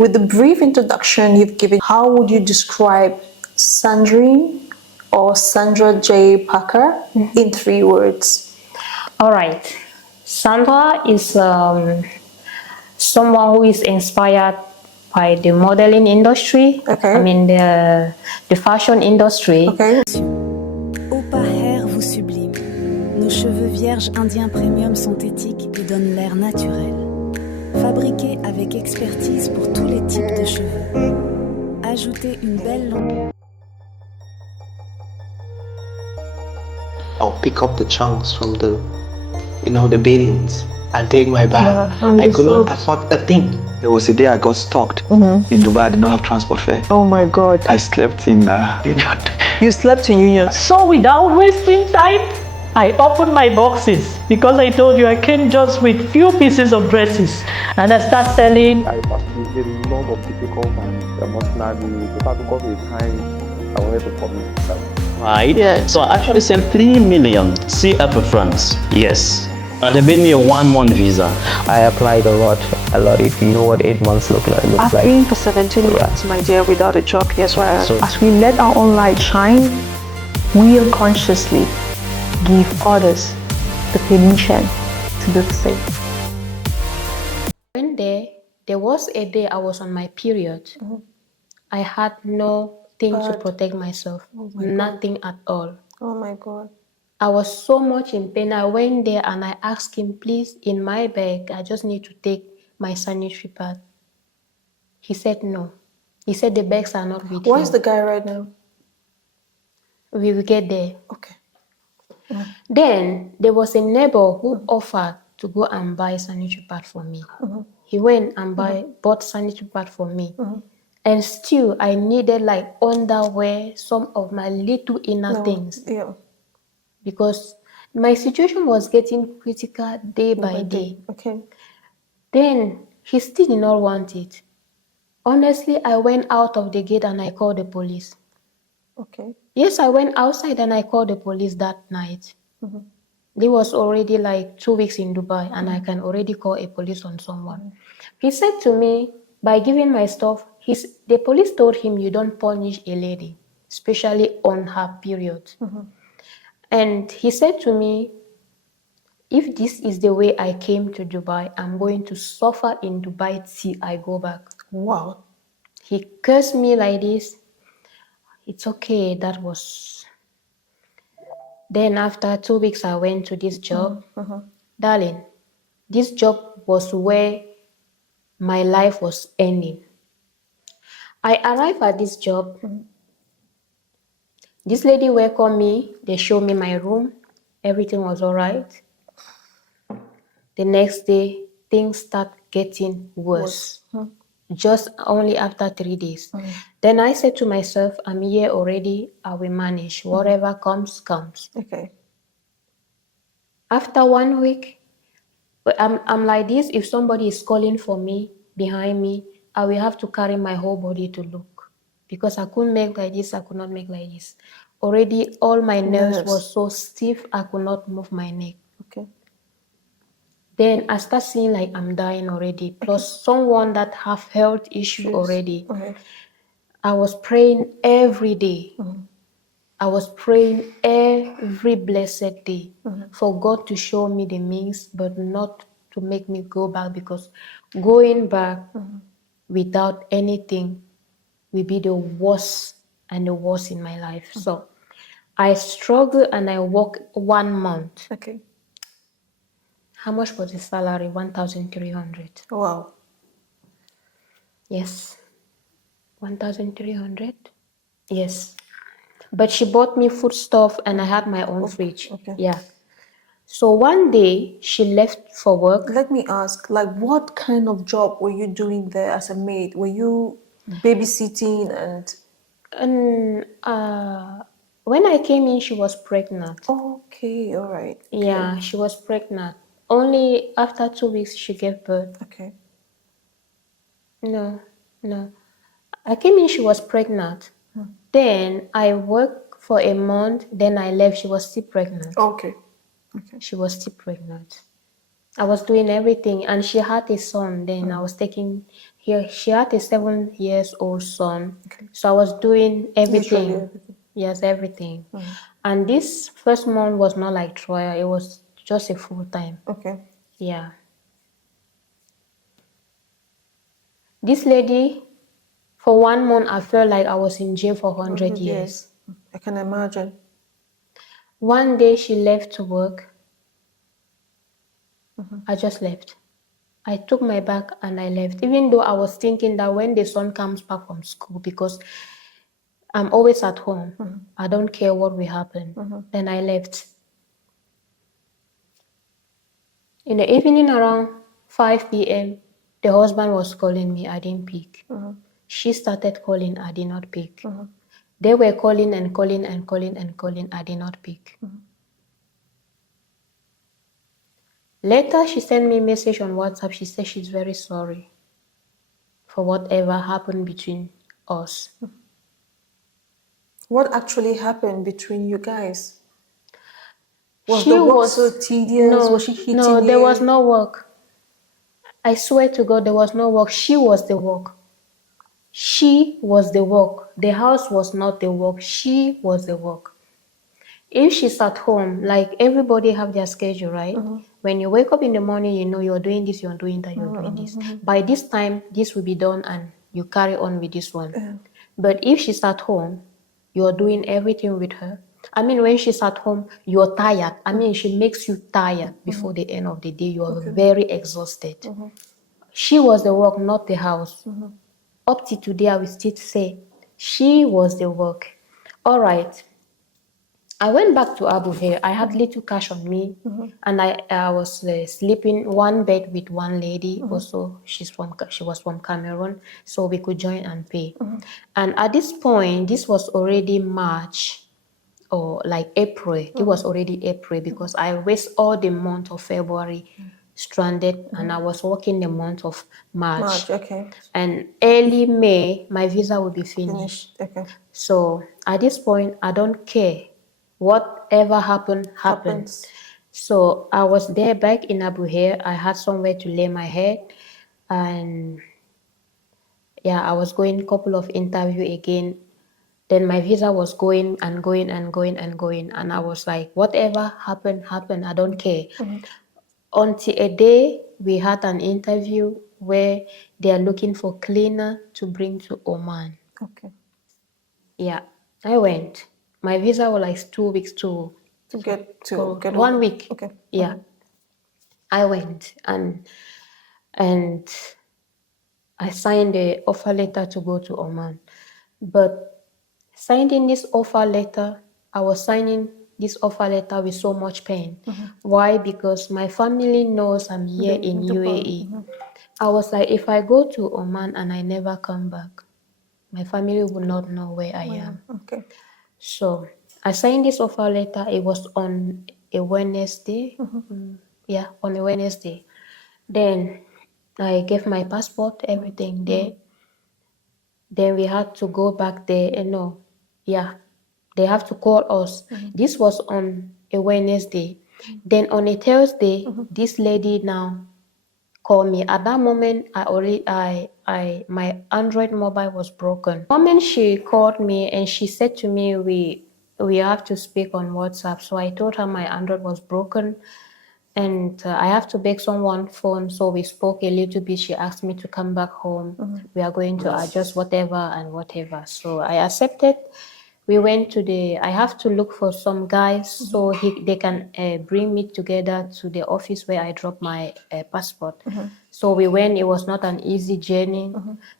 With the brief introduction you've given, how would you describe Sandrine or Sandra J. Parker in 3 words? All right. Sandra is someone who is inspired by the modeling industry. Okay. I mean the fashion industry. Okay. Opa Hair vous sublime. Nos cheveux vierges indiens premium synthétiques et donnent l'air naturel. Fabriqués avec expertise pour tous les types de cheveux. Ajoutez une belle longueur. I'll pick up the chunks from the beddings. I'll take my bag. I couldn't afford a thing. There was a day I got stuck in Dubai. I did not have transport fare. Oh my God. I slept in You slept in Union. So without wasting time, I opened my boxes because I told you I came just with few pieces of dresses and I start selling. I passed through a lot of difficult and emotionally, because of the time I wanted to commit. Right? Yeah. So I actually sent 3 million CFA francs. Yes. And they made me a 1-month visa. I applied a lot. If you know what 8 months look like. I've been for 17 years, my dear, without a job. Yes, right. So, as we let our own light shine, we'll consciously give others the permission to do the same. One day, there was a day I was on my period. I had nothing to protect myself. Nothing at all. Oh my God. I was so much in pain. I went there and I asked him, please, in my bag, I just need to take my sanitary pad. He said no. He said the bags are not with him. Where's the guy right now? We will get there. Okay. Then there was a neighbor who offered to go and buy sanitary pad for me. He went and bought sanitary pad for me. And still, I needed like underwear, some of my little inner things. Yeah. Because my situation was getting critical day by day. Okay. Then he still did not want it. Honestly, I went out of the gate and I called the police. Okay. Yes, I went outside and I called the police that night. They was already like 2 weeks in Dubai and I can already call a police on someone. He said to me, by giving my stuff, the police told him, you don't punish a lady, especially on her period. And he said to me, if this is the way I came to Dubai, I'm going to suffer in Dubai till I go back. Wow. He cursed me like this. It's okay, that was... Then after 2 weeks, I went to this job. Darling, this job was where my life was ending. I arrived at this job. This lady welcomed me. They showed me my room. Everything was all right. The next day, things start getting worse. Just only after 3 days. Then I said to myself, I'm here already. I will manage. Whatever comes, comes. Okay. After 1 week, I'm like this. If somebody is calling for me behind me, I will have to carry my whole body to look. Because I couldn't make like this. I could not make like this. Already, all my nerves were so stiff, I could not move my neck. Okay. Then I start seeing like I'm dying already. Plus someone that have health issue already. I was praying every day. I was praying every blessed day for God to show me the means, but not to make me go back, because going back without anything will be the worst and the worst in my life. So I struggled and I worked 1 month. Okay. How much was the salary? 1,300. Wow. Yes. 1,300. Yes. But she bought me food stuff and I had my own fridge. Okay. Yeah. So one day she left for work. Let me ask, like, what kind of job were you doing there as a maid? Were you babysitting and... When I came in, she was pregnant. Okay, all right. Okay. Yeah, she was pregnant. Only after 2 weeks she gave birth. Okay. No. I came in, she was pregnant. Then I worked for a month, then I left, she was still pregnant. Okay. She was still pregnant. I was doing everything and she had a son, then I was taking She had a 7-year-old son, so I was doing everything. Literally everything. Yes, everything. And this first month was not like trial; it was just a full time. Okay. Yeah. This lady, for 1 month, I felt like I was in jail for 100 years. I can imagine. One day she left to work. I just left. I took my bag and I left, even though I was thinking that when the son comes back from school, because I'm always at home, I don't care what will happen. Then I left. In the evening around 5 p.m., the husband was calling me. I didn't pick. She started calling. I did not pick. They were calling and calling and calling and calling. I did not pick. Later, she sent me a message on WhatsApp. She said she's very sorry for whatever happened between us. What actually happened between you guys? Was She the work was so tedious? Was she hitting you? No, there was no work. I swear to God, there was no work. She was the work. She was the work. The house was not the work. She was the work. If she's at home, like everybody have their schedule, right? When you wake up in the morning, you know you're doing this, you're doing that, you're doing this. By this time, this will be done and you carry on with this one. But if she's at home, you're doing everything with her. I mean, when she's at home, you're tired. I mean, she makes you tired before the end of the day. You're very exhausted. She was the work, not the house. Up to today, I will still say she was the work. All right. I went back to Abu here. I had little cash on me, and I was sleeping one bed with one lady. Also, she was from Cameroon, so we could join and pay. And at this point, this was already March or like April. It was already April because I waste all the month of February stranded, and I was working the month of March. Okay. And early May, my visa will be finished. Okay. So at this point, I don't care. Whatever happens. So I was there back in Abu Hair. I had somewhere to lay my head. And yeah, I was going a couple of interviews again. Then my visa was going and going and going and going. And I was like, whatever happened. I don't care. Until a day, we had an interview where they are looking for cleaner to bring to Oman. Okay. Yeah, I went. My visa was like 2 weeks to get 1 over. week. Okay. Yeah, I went and I signed the offer letter to go to Oman. But signing this offer letter, I was signing this offer letter with so much pain. Why? Because my family knows I'm here in UAE. I was like, if I go to Oman and I never come back, my family will not know where I am. Okay. So I signed this offer letter. It was on a Wednesday. Yeah, on a Wednesday. Then I gave my passport, everything there. Then we had to go back there. They have to call us. This was on a Wednesday. Then on a Thursday, this lady now called me. At that moment, my Android mobile was broken. The moment she called me and she said to me, we have to speak on WhatsApp. So I told her my Android was broken and I have to beg someone phone. So we spoke a little bit. She asked me to come back home. We are going to adjust whatever and whatever. So I accepted. We went to I have to look for some guys so they can bring me together to the office where I dropped my passport. So we went. It was not an easy journey.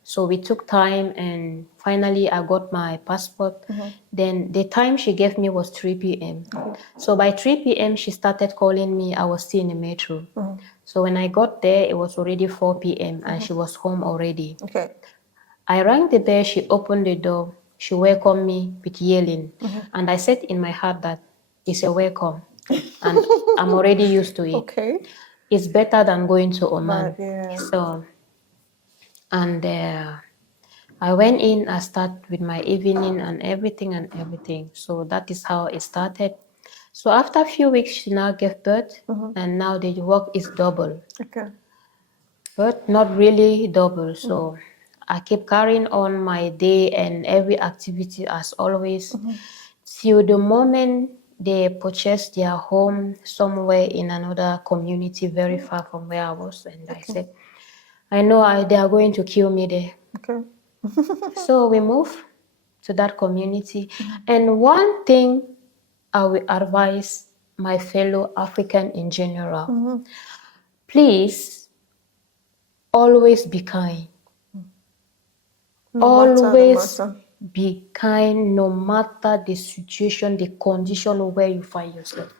So we took time and finally I got my passport. Then the time she gave me was 3 p.m. So by 3 p.m. she started calling me. I was still in the metro. So when I got there, it was already 4 p.m. and she was home already. Okay. I rang the bell. She opened the door. She welcomed me with yelling. And I said in my heart that it's a welcome. And I'm already used to it. Okay. It's better than going to Oman. Yeah. So, and I went in, I started with my evening and everything. So that is how it started. So after a few weeks, she now gave birth. And now the work is double. Okay. but not really double. So I kept carrying on my day and every activity as always till the moment they purchased their home somewhere in another community very far from where I was. And I said, I know they are going to kill me there. Okay. So we moved to that community. And one thing I will advise my fellow African in general, please always be kind. Always be kind no matter the situation, the condition where you find yourself.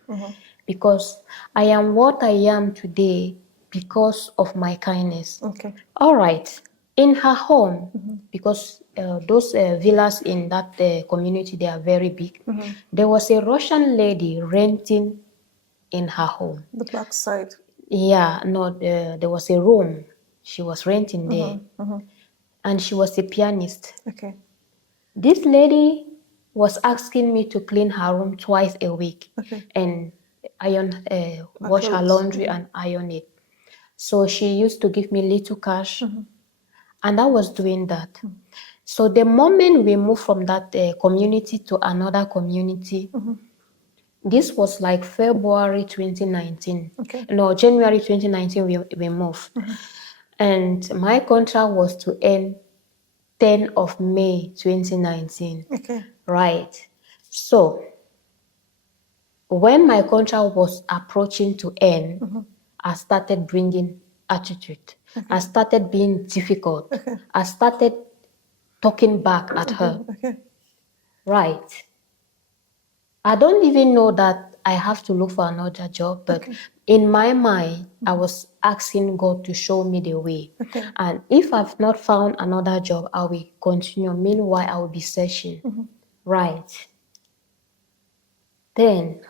Because I am what I am today because of my kindness. Okay. All right. In her home, because those villas in that community, they are very big. There was a Russian lady renting in her home. The back side. Yeah, no, there was a room she was renting there. And she was a pianist. Okay. This lady was asking me to clean her room twice a week and iron, wash her laundry and iron it. So she used to give me little cash, and I was doing that. So the moment we moved from that community to another community, this was like February 2019. No, January 2019 we moved. And my contract was to end 10th of May 2019. Okay. Right. So when my contract was approaching to end, I started bringing attitude. I started being difficult. I started talking back at her. Right. I don't even know that I have to look for another job, but in my mind, I was asking God to show me the way. And if I've not found another job, I will continue. Meanwhile, I will be searching. Right. Then,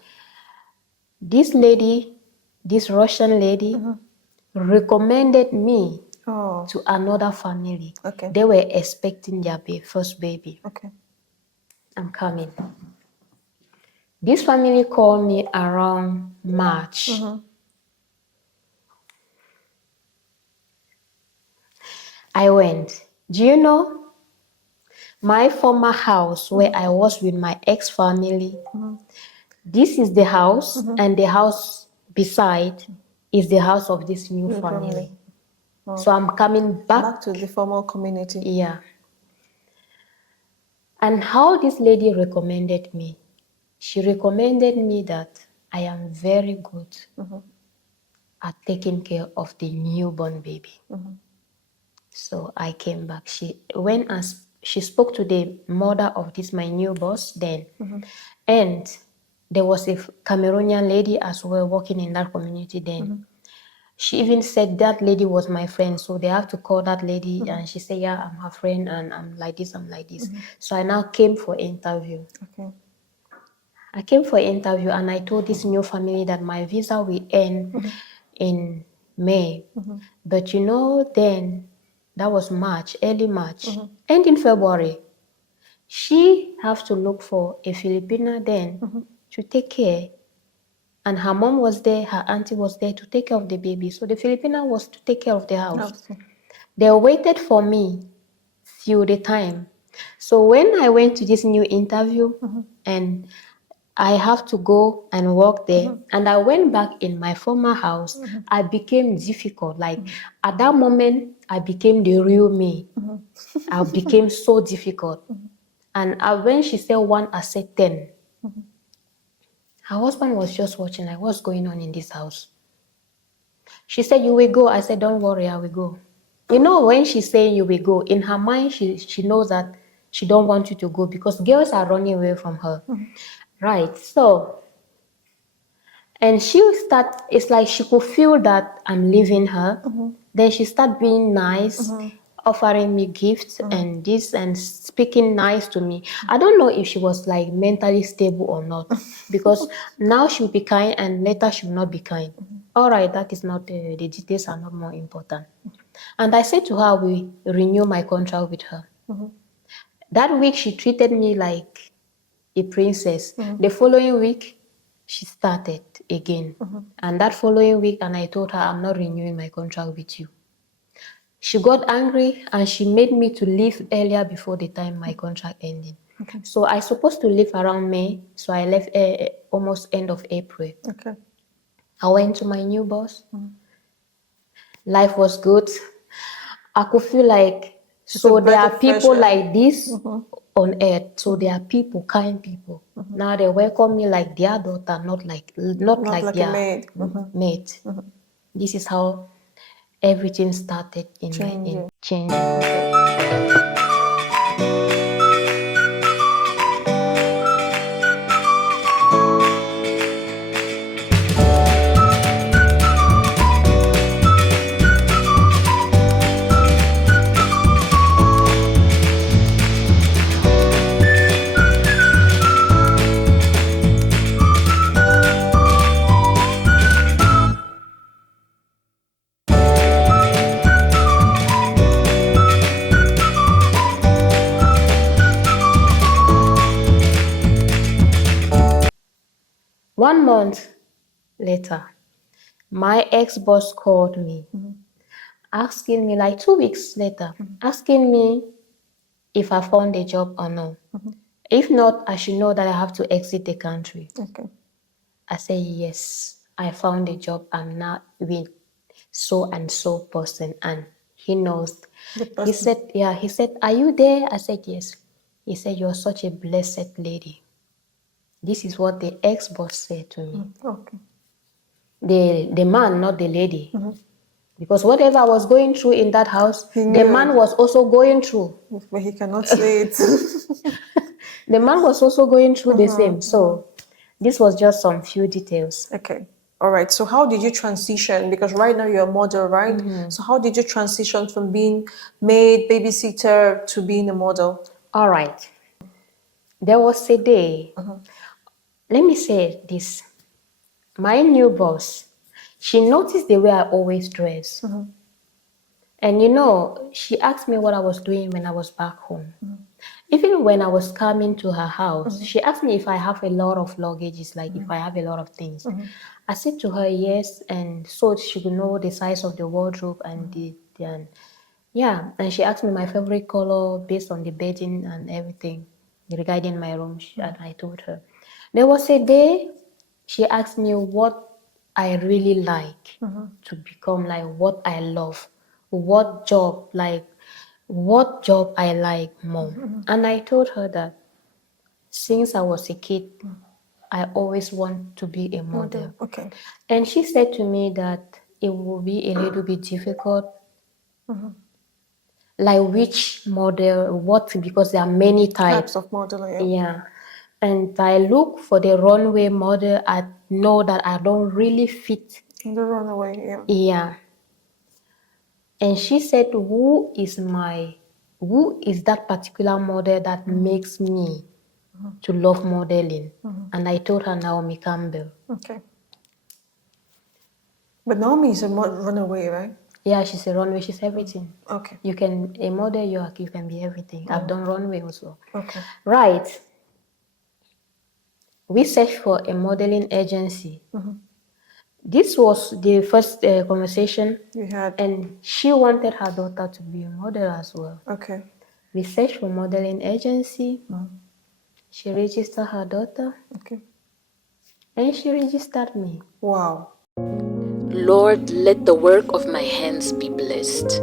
this lady, this Russian lady, recommended me to another family. They were expecting their first baby. I'm coming. This family called me around March. I went. Do you know? My former house where I was with my ex-family, this is the house, and the house beside is the house of this new family. So I'm coming back to the former community. Yeah. And how this lady recommended me? She recommended me that I am very good at taking care of the newborn baby. So I came back. She spoke to the mother of this my new boss then, and there was a Cameroonian lady as well working in that community then. She even said that lady was my friend, so they have to call that lady, and she said, yeah, I'm her friend, and I'm like this. So I now came for interview. I came for interview, and I told this new family that my visa will end in May. But you know, then that was March, early March, and in February. She has to look for a Filipina then to take care. And her mom was there, her auntie was there to take care of the baby. So the Filipina was to take care of the house. They waited for me till the time. So when I went to this new interview and I have to go and work there, and I went back in my former house, I became difficult. Like at that moment, I became the real me. I became so difficult. And when she said 1, I said 10. Her husband was just watching, like, what's going on in this house? She said, you will go. I said, don't worry, I will go. You know, when she's saying you will go, in her mind, she knows that she don't want you to go because girls are running away from her. Right, so, and it's like she could feel that I'm leaving her. Then she started being nice, offering me gifts and this and speaking nice to me. I don't know if she was like mentally stable or not, because now she'll be kind and later she'll not be kind. All right, that is not, the details are not more important. And I said to her, we renew my contract with her. That week she treated me like a princess. The following week, she started again. And that following week, and I told her, I'm not renewing my contract with you. She got angry and she made me to leave earlier before the time my contract ended. Okay. So I supposed to leave around May. So I left almost end of April. Okay. I went to my new boss. Life was good. I could feel like, so there are people like this on earth. So there are people, kind people. Now they welcome me like their daughter, not like a their maid. mate. This is how everything started in changing. One month later, my ex-boss called me, asking me, like 2 weeks later, asking me if I found a job or no. If not, I should know that I have to exit the country. Okay. I said, yes, I found a job. I'm not with so and so person, and he knows. He said, are you there? I said, yes. He said, you're such a blessed lady. This is what the ex-boss said to me. Okay. The man, not the lady. Because whatever I was going through in that house, the man was also going through. But he cannot say it. The man was also going through the same. So this was just some few details. Okay. All right. So how did you transition? Because right now you're a model, right? So how did you transition from being maid, babysitter to being a model? All right. There was a day. Let me say this. My new boss, she noticed the way I always dress. And she asked me what I was doing when I was back home. Even when I was coming to her house, she asked me if I have a lot of luggages, like if I have a lot of things. I said to her, yes, and so she could know the size of the wardrobe and and she asked me my favorite color based on the bedding and everything regarding my room, and I told her. There was a day she asked me what I really like to become, like what I love, what job I like more. And I told her that since I was a kid, I always want to be a model. Okay. And she said to me that it will be a little bit difficult. Like which model, because there are many types of modeling. Yeah. And I look for the runway model. I know that I don't really fit in the runway. Yeah. And she said, who is that particular model that makes me to love modeling? And I told her Naomi Campbell. Okay. But Naomi is a runaway, right? Yeah, she's a runway. She's everything. Okay. A model, you can be everything. I've done runway also. Okay. Right. We searched for a modeling agency. This was the first conversation you had, and she wanted her daughter to be a model as well. Okay. We searched for modeling agency. She registered her daughter. Okay. And she registered me. Wow. Lord, let the work of my hands be blessed.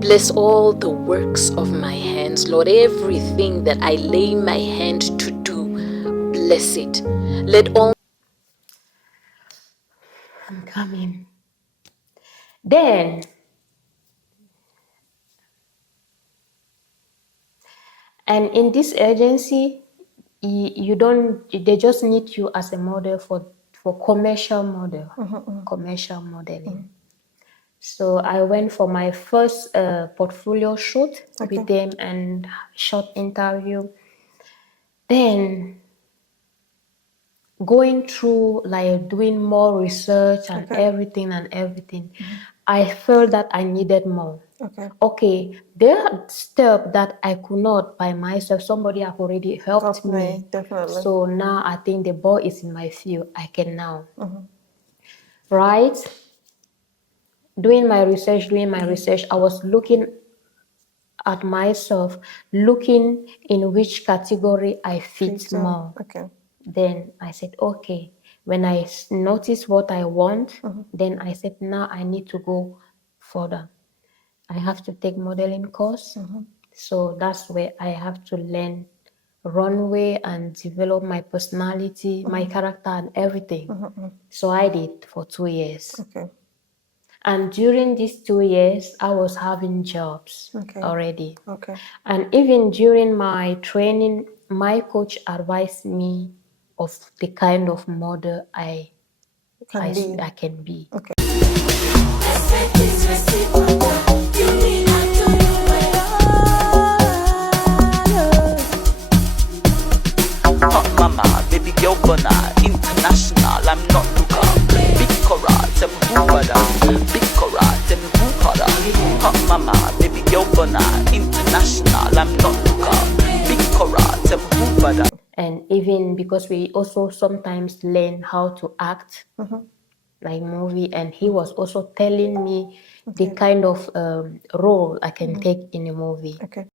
Bless all the works of my hands. Lord, everything that I lay my hand to do, bless it. Let all... I'm coming. Then, and in this agency, they just need you as a model for commercial model, commercial modeling. So I went for my first portfolio shoot with them and short interview. Then going through, like doing more research and everything, I felt that I needed more. Okay, there are steps that I could not by myself. Somebody have already helped me. Definitely. So now I think the ball is in my field. I can now. Right? doing my research, I was looking at myself, looking in which category I fit more. Okay. Then I said, okay. When I notice what I want, then I said, now I need to go further. I have to take modeling course. So that's where I have to learn runway and develop my personality, my character and everything. So I did for 2 years. Okay. And during these 2 years, I was having jobs already. Okay. And even during my training, my coach advised me of the kind of model I can be. Okay. Hot mama, baby girl burner, international, I'm not Luca. Big Cora, tell me who better. Big Cora, tell me who harder. Hot mama, baby girl burner, international, I'm not Luca. Big Cora, tell me who better. And even because we also sometimes learn how to act, like movie, and he was also telling me the kind of role I can take in a movie. Okay.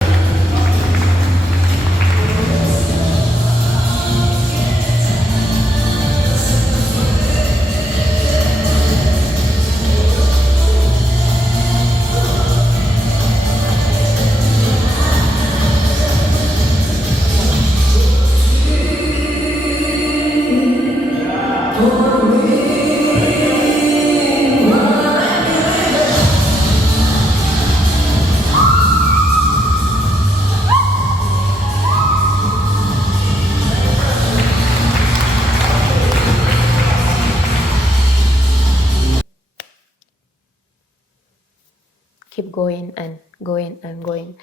Keep going and going and going.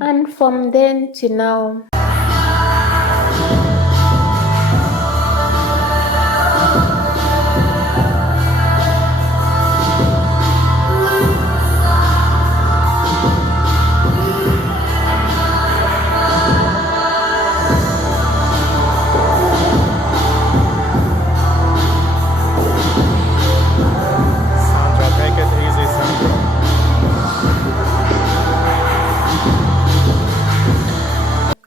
And from then to now, Sandra, take it easy, Sandra.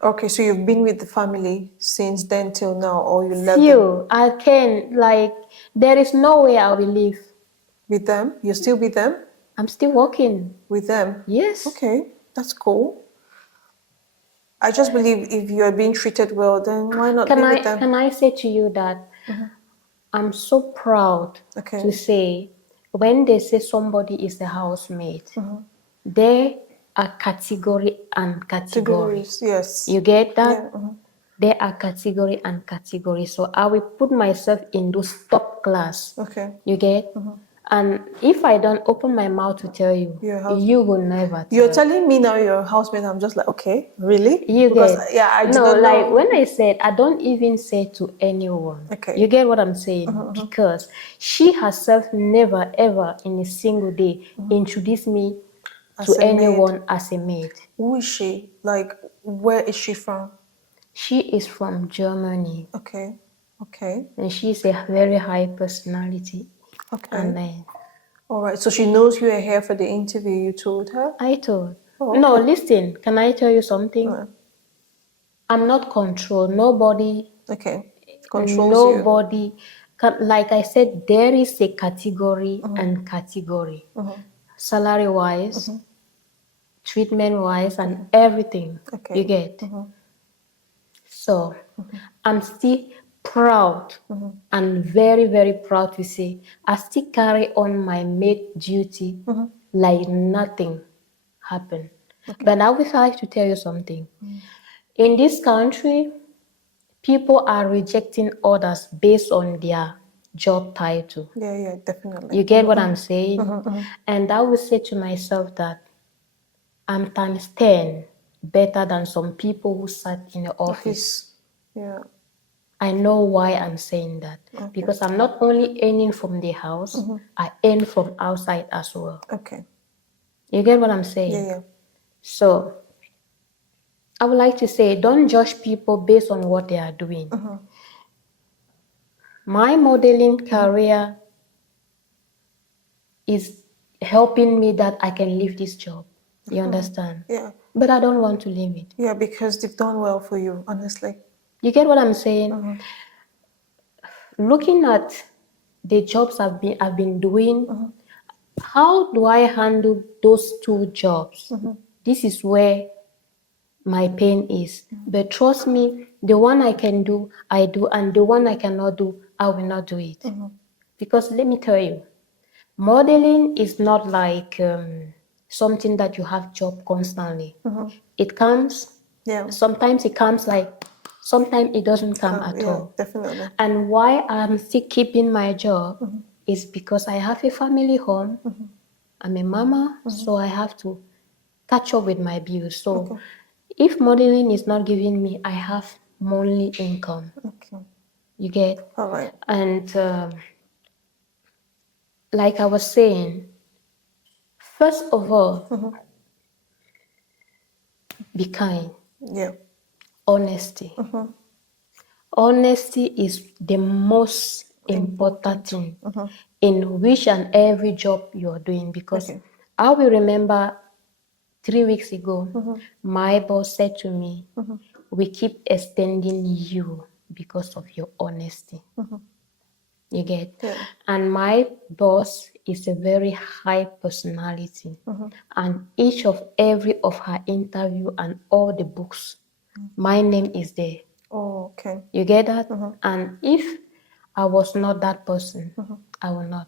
Okay, so you've been with the family since then till now, or you left them? few, I can, like, there is no way I will leave. With them? You're still with them? I'm still working. With them? Yes. Okay, that's cool. I just believe if you're being treated well, then why not be with them? Can I say to you that I'm so proud Okay. to say when they say somebody is a housemaid, there are category and category. Categories, yes. You get that? Yeah, There are category and category. So I will put myself in those top class. Okay. You get? And if I don't open my mouth to tell you, You're a housemaid. you will never tell. You're telling me now you're a housemate. I'm just like, okay, really? You Because, get? yeah, I did no, not know. like when I said, I don't even say to anyone. Okay. You get what I'm saying? Because she herself never ever in a single day introduced me As to a maid. anyone as a maid. Who is she? Like, where is she from? She is from Germany, Okay. Okay. and she's a very high personality. Okay. And then All right. So she knows you are here for the interview. You told her? I told, Oh, no, okay. listen, can I tell you something? I'm not controlled. Nobody Okay. Controls you. Nobody can, like I said, there is a category and category, salary wise, treatment wise, and everything. Okay. You get? So I'm still proud and very, very proud to say I still carry on my maid duty like nothing happened. But I would like to tell you something. In this country, people are rejecting others based on their job title. Yeah, yeah, definitely. You get what I'm saying? And I would say to myself that I'm times 10 better than some people who sat in the office. Yeah. I know why I'm saying that. Because I'm not only earning from the house, I earn from outside as well. Okay. You get what I'm saying? Yeah, yeah. So I would like to say, don't judge people based on what they are doing. My modeling career is helping me that I can leave this job. You understand? Yeah. But I don't want to leave it. Yeah, because they've done well for you, honestly. You get what I'm saying? Looking at the jobs I've been doing, how do I handle those two jobs? This is where my pain is. But trust me, the one I can do, I do, and the one I cannot do, I will not do it. Because let me tell you, modeling is not like something that you have job constantly. It comes, sometimes it comes like, sometimes it doesn't come at all. Definitely. And why I'm still keeping my job is because I have a family home. I'm a mama, so I have to catch up with my bills. So if modeling is not giving me, I have monthly income. You get? All right. And like I was saying, first of all, be kind. Yeah. Honesty. Honesty is the most important thing in which and every job you are doing, because I will remember 3 weeks ago, my boss said to me, we keep extending you because of your honesty. You get? Yeah. And my boss is a very high personality. And each of every of her interview and all the books, my name is there. Oh, okay. You get that? And if I was not that person, I will not.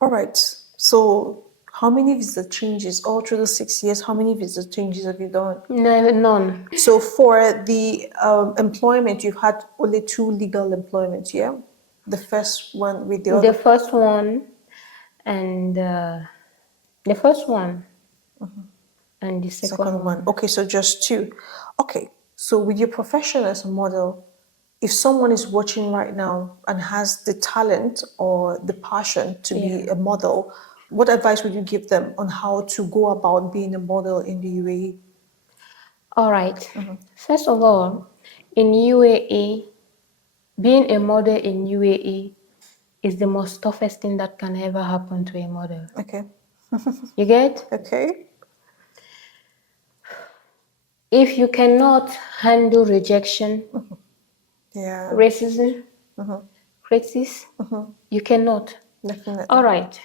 All right. So, how many visa changes all through the 6 years? How many visa changes have you done? No, none. So, for the employment, you've had only 2 legal employments, yeah? The first one with the other. The first one and the first one and the second one. Okay, so just 2. Okay, so with your profession as a model, if someone is watching right now and has the talent or the passion to be a model, what advice would you give them on how to go about being a model in the UAE? All right. First of all, in UAE, being a model in UAE is the most toughest thing that can ever happen to a model. Okay. You get? Okay. If you cannot handle rejection, racism, criticism, you cannot. Definitely. All right.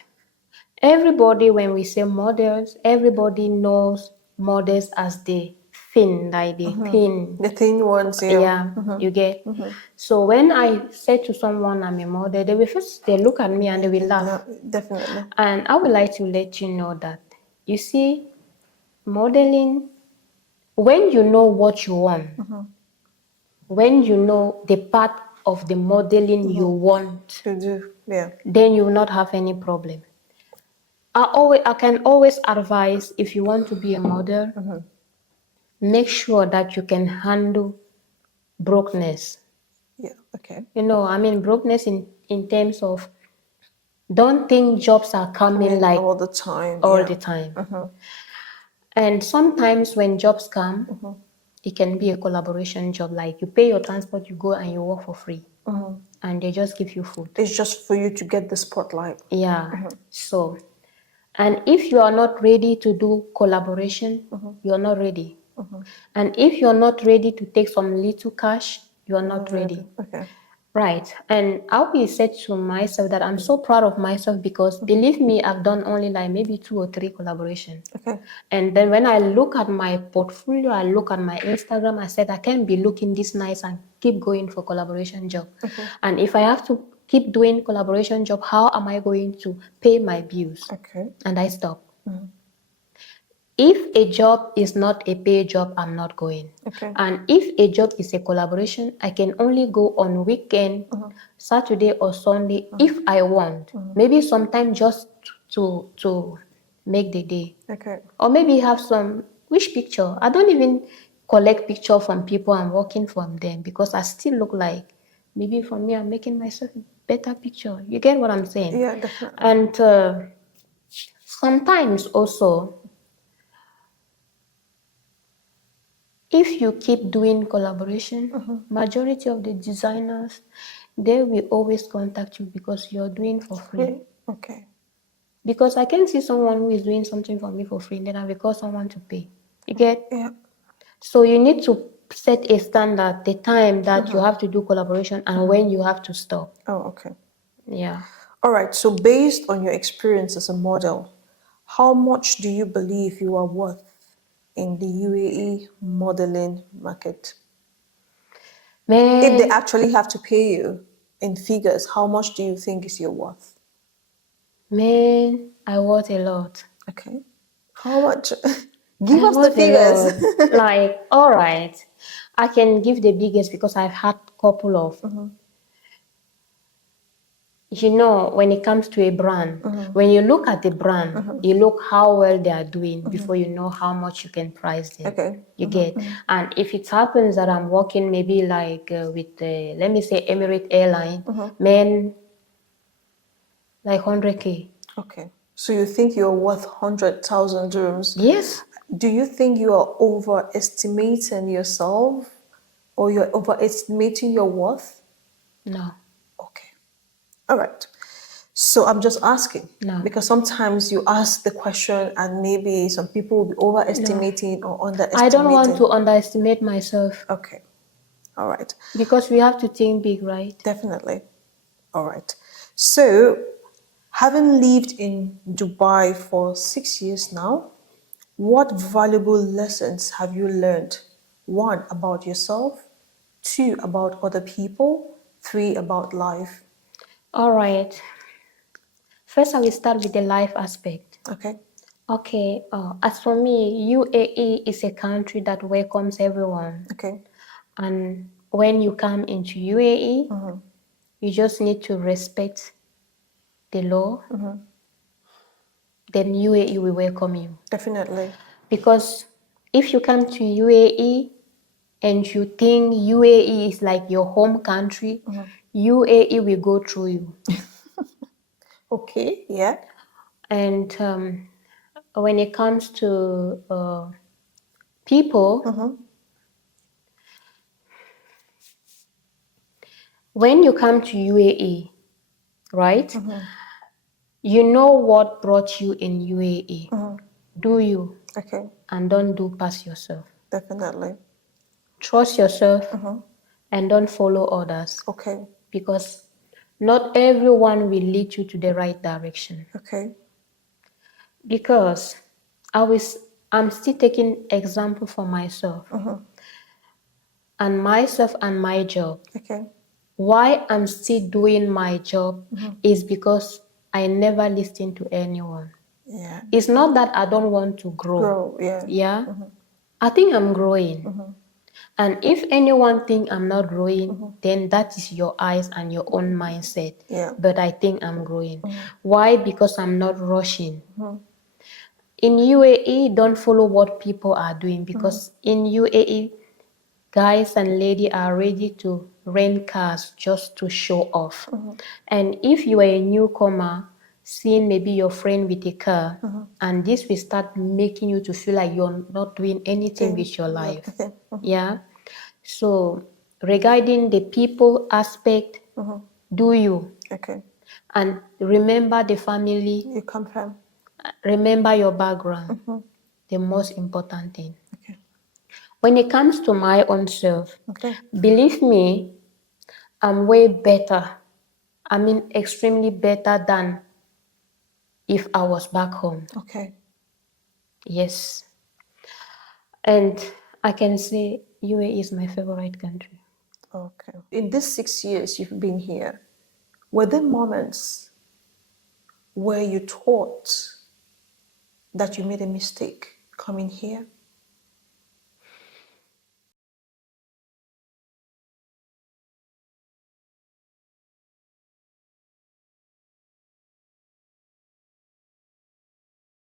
Everybody, when we say models, everybody knows models as the thin, like the thin. The thin ones, yeah. You get. So when I say to someone I'm a model, they will first look at me and they will laugh. Definitely. And I would like to let you know that, you see, modeling, when you know what you want, when you know the part of the modeling you want to do, then you will not have any problem. I can always advise, if you want to be a model, make sure that you can handle brokenness. Yeah, okay. You know, I mean, brokenness in terms of, don't think jobs are coming like all the time. The time. And sometimes when jobs come, it can be a collaboration job. Like you pay your transport, you go and you work for free. And they just give you food. It's just for you to get the spotlight. Yeah. So, and if you are not ready to do collaboration, you are not ready. And if you're not ready to take some little cash, you are not ready. Okay. Right. And I will say to myself that I'm so proud of myself, because believe me, I've done only like maybe 2 or 3 collaborations. Okay. And then when I look at my portfolio, I look at my Instagram, I said I can't be looking this nice and keep going for collaboration job. And if I have to keep doing collaboration job, how am I going to pay my bills? Okay. And I stop. If a job is not a paid job, I'm not going. Okay. And if a job is a collaboration, I can only go on weekend, Saturday or Sunday if I want. Maybe sometime just to make the day. Okay. Or maybe have some wish picture. I don't even collect picture from people I'm working from them, because I still look like, maybe for me, I'm making myself a better picture. You get what I'm saying? Yeah, definitely. And sometimes also, if you keep doing collaboration, majority of the designers, they will always contact you because you're doing for free. Okay. Because I can see someone who is doing something for me for free, and then I will call someone to pay. You get? Yeah. So you need to set a standard, the time that you have to do collaboration and when you have to stop. Oh, okay. Yeah. All right. So based on your experience as a model, how much do you believe you are worth in the UAE modeling market? If they Man, actually have to pay you in figures, how much do you think is your worth? I worth a lot. Okay. How much? Give I us the worth a figures. lot. Like, all right, I can give the biggest because I've had couple of. You know, when it comes to a brand, when you look at the brand, you look how well they are doing before you know how much you can price them. Okay. You get, and if it happens that I'm working maybe like with, let me say, Emirate Airline, man, like 100K. Okay. So you think you're worth 100,000 dirhams? Yes. Do you think you are overestimating yourself or you're overestimating your worth? No. Okay. All right. So I'm just asking No. because sometimes you ask the question and maybe some people will be overestimating or underestimating. I don't want to underestimate myself. Okay. All right. Because we have to think big, right? Definitely. All right. So, having lived in Dubai for 6 years now, what valuable lessons have you learned? 1, about yourself, 2, about other people, 3, about life. All right. First, I will start with the life aspect. Okay. Okay. As for me, UAE is a country that welcomes everyone. Okay. And when you come into UAE, you just need to respect the law. Then UAE will welcome you. Definitely. Because if you come to UAE and you think UAE is like your home country, UAE will go through you. Okay. Yeah. And when it comes to people, when you come to UAE, right? You know what brought you in UAE. Do you? Okay. And don't do past yourself. Definitely. Trust yourself and don't follow others. Okay. Because not everyone will lead you to the right direction. Okay. Because I'm still taking example for myself. And myself and my job. Okay. Why I'm still doing my job is because I never listen to anyone. Yeah. It's not that I don't want to grow. Yeah. Yeah. I think I'm growing. And if anyone think I'm not growing, then that is your eyes and your own mindset. Yeah. But I think I'm growing. Why? Because I'm not rushing. In UAE, don't follow what people are doing because in UAE, guys and ladies are ready to rent cars just to show off. And if you are a newcomer, seeing maybe your friend with a car, and this will start making you to feel like you're not doing anything with your life. Yeah. So regarding the people aspect, do you? Okay. And remember the family, You come from. remember your background, the most important thing. Okay. When it comes to my own self, Okay. believe me, I'm way better. I mean, extremely better than if I was back home. Okay. Yes. And I can say UAE is my favorite country. Okay. In these 6 years you've been here, were there moments where you thought that you made a mistake coming here?